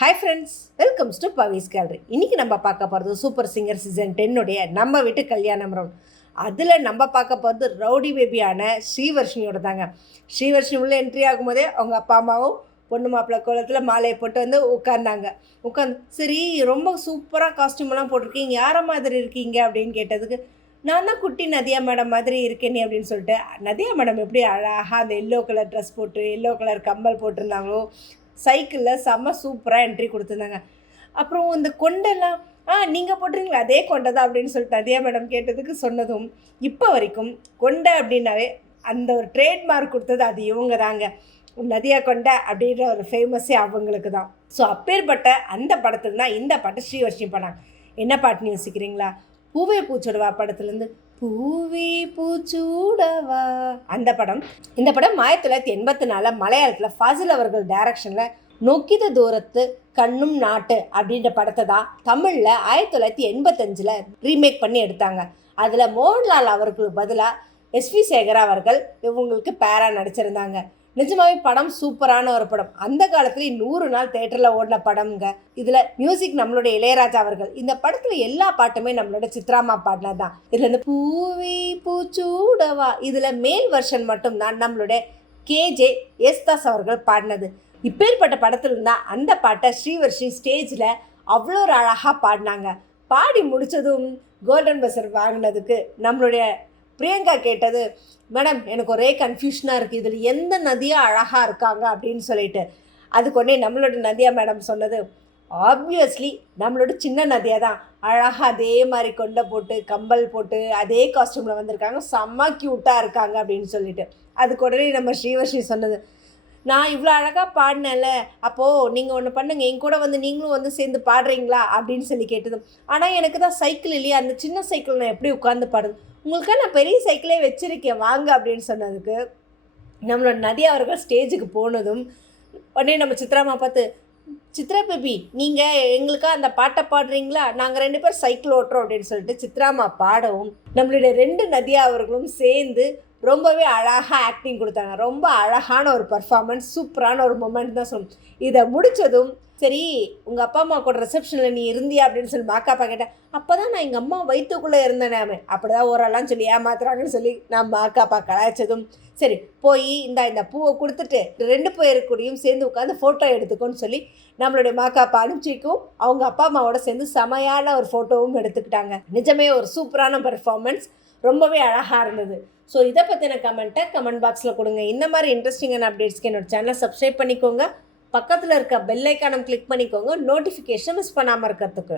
Hi friends, welcomes to Pavis gallery. இன்றைக்கி நம்ம பார்க்க போகிறது சூப்பர் சிங்கர் சீசன் 10 நம்ம வீட்டு கல்யாணம் ரவுண்ட். அதில் நம்ம பார்க்க போகிறது ரவுடி பேபியான ஸ்ரீவர்ஷினியோட தாங்க. ஸ்ரீவர்ஷினி உள்ளே என்ட்ரி ஆகும்போதே அவங்க அப்பா அம்மாவும் பொண்ணு மாப்பிள்ளை கோலத்தில் மாலையை போட்டு வந்து உட்காந்து சரி ரொம்ப சூப்பராக காஸ்டியூமெல்லாம் போட்டிருக்கீங்க, யாரை மாதிரி இருக்கீங்க அப்படின்னு கேட்டதுக்கு, நான் தான் குட்டி நதியா மேடம் மாதிரி இருக்கேனே அப்படின்னு சொல்லிட்டு, நதியா மேடம் எப்படி அழகாக அந்த எல்லோ கலர் ட்ரெஸ் போட்டு எல்லோ கலர் கம்பல் போட்டிருந்தாங்களோ, சைக்கிளில் செம்ம சூப்பராக என்ட்ரி கொடுத்துருந்தாங்க. அப்புறம் இந்த கொண்டெல்லாம் நீங்கள் போட்டுறீங்களா, அதே கொண்டை தான் அப்படின்னு சொல்லிட்டு நதியா மேடம் கேட்டதுக்கு சொன்னதும், இப்போ வரைக்கும் கொண்டை அப்படின்னாவே அந்த ஒரு ட்ரேட்மார்க் கொடுத்தது அது இவங்க தாங்க. நதியா கொண்டை அப்படின்ற ஒரு ஃபேமஸே அவங்களுக்கு தான். ஸோ அப்பேற்பட்ட அந்த படத்தில் தான் இந்த பாட்டு ஸ்ரீவர்ஷினி பண்ணாங்க. என்ன பாட்டுன்னு யோசிக்கிறீங்களா? பூவே பூச்சூடவா படத்துலேருந்து பூவே பூச்சூடவா அந்த படம். இந்த படம் 1984 மலையாளத்தில் ஃபாசில் அவர்கள் டைரக்ஷனில் நொக்கித தூரத்து கண்ணும் நாட்டு அப்படின்ற படத்தை தான் தமிழில் 1985 ரீமேக் பண்ணி எடுத்தாங்க. அதில் மோகன்லால் அவர்களுக்கு பதிலாக எஸ்வி சேகர் அவர்கள் இவங்களுக்கு பேரா நடிச்சிருந்தாங்க. நிஜமாவே படம் சூப்பரான ஒரு படம். அந்த காலத்துல 100 நாள் தேட்டரில் ஓடின படம்ங்க. இதில் மியூசிக் நம்மளுடைய இளையராஜா அவர்கள். இந்த படத்தில் எல்லா பாட்டுமே நம்மளோட சித்ராமா பாடினது தான். இதில் இந்த பூவி பூச்சூடவா இதில் மேல் வெர்ஷன் மட்டும்தான் நம்மளுடைய கேஜே யேசுதாஸ் அவர்கள் பாடினது. இப்பேற்பட்ட படத்தில் இருந்தால் அந்த பாட்டை ஸ்ரீவர்ஷினி ஸ்டேஜில் அவ்வளோ ஒரு அழகாக பாடினாங்க. பாடி முடித்ததும் கோல்டன் பஸ்ஸர் வாங்கினதுக்கு நம்மளுடைய பிரியங்கா கேட்டது, மேடம் எனக்கு ஒரே கன்ஃபியூஷனாக இருக்குது, இதில் எந்த நதியாக அழகாக இருக்காங்க அப்படின்னு சொல்லிட்டு. அதுக்கு ஒன்றே நம்மளோட நதியா மேடம் சொன்னது, ஆப்வியஸ்லி நம்மளோட சின்ன நதியாக தான் அழகாக அதே மாதிரி கொண்டை போட்டு கம்பல் போட்டு அதே காஸ்டியூமில் வந்திருக்காங்க, செம்ம க்யூட்டாக இருக்காங்க அப்படின்னு சொல்லிட்டு. அதுக்கு உடனே நம்ம ஸ்ரீவர்ஷினி சொன்னது, நான் இவ்வளோ அழகாக பாடினேன்ல, அப்போது நீங்கள் ஒன்று பண்ணுங்க, என் கூட வந்து நீங்களும் வந்து சேர்ந்து பாடுறீங்களா அப்படின்னு சொல்லி கேட்டதும், ஆனால் எனக்கு தான் சைக்கிள் இல்லையா, அந்த சின்ன சைக்கிள் நான் எப்படி உட்காந்து பாடுது, உங்களுக்காக நான் பெரிய சைக்கிளே வச்சுருக்கேன் வாங்க அப்படின்னு சொன்னதுக்கு, நம்மளோட நதியா அவர்கள் ஸ்டேஜுக்கு போனதும் உடனே நம்ம சித்ராமா பார்த்து, சித்ரா பேபி நீங்கள் எங்களுக்காக அந்த பாட்டை பாடுறீங்களா, நாங்கள் 2 பேர் சைக்கிள் ஓட்டுறோம் அப்படின்னு சொல்லிட்டு சித்ராமா பாடவும் நம்மளுடைய 2 நதியா அவர்களும் சேர்ந்து ரொம்பவே அழகாக ஆக்டிங் கொடுத்தாங்க. ரொம்ப அழகான ஒரு பர்ஃபார்மன்ஸ், சூப்பரான ஒரு மொமெண்ட் தான் சொல்லணும். இதை முடித்ததும், சரி உங்கள் அப்பா அம்மா கூட ரிசப்ஷனில் நீ இருந்தியா அப்படின்னு சொல்லி மாக்காப்பா கேட்டேன். அப்போ தான் நான் எங்கள் அம்மா வயிற்றுக்குள்ளே இருந்தேனாமே, அப்படி தான் ஓரெல்லாம் சொல்லி ஏமாத்துறாங்கன்னு சொல்லி நான் மாக்காப்பா கலாய்ச்சதும், சரி போய் இந்த பூவை கொடுத்துட்டு 2 பேருக்கூடையும் சேர்ந்து உட்காந்து ஃபோட்டோ எடுத்துக்கோன்னு சொல்லி நம்மளுடைய மாக்காப்பா அனுப்பிச்சிக்கும் அவங்க அப்பா அம்மாவோட சேர்ந்து செமையான ஒரு ஃபோட்டோவும் எடுத்துக்கிட்டாங்க. நிஜமே ஒரு சூப்பரான பர்ஃபார்மன்ஸ், ரொம்பவே அழகாக இருந்தது. ஸோ இதை பற்றின கமெண்ட்டை கமெண்ட் பாக்ஸில் கொடுங்க. இந்த மாதிரி இன்ட்ரெஸ்டிங்கான அப்டேட்ஸ்க்கு என்னோட சேனலை சப்ஸ்கிரைப் பண்ணிக்கோங்க. பக்கத்தில் இருக்க பெல் ஐக்கானை கிளிக் பண்ணிக்கோங்க, நோட்டிஃபிகேஷன் மிஸ் பண்ணாமல் இருக்கிறதுக்கு.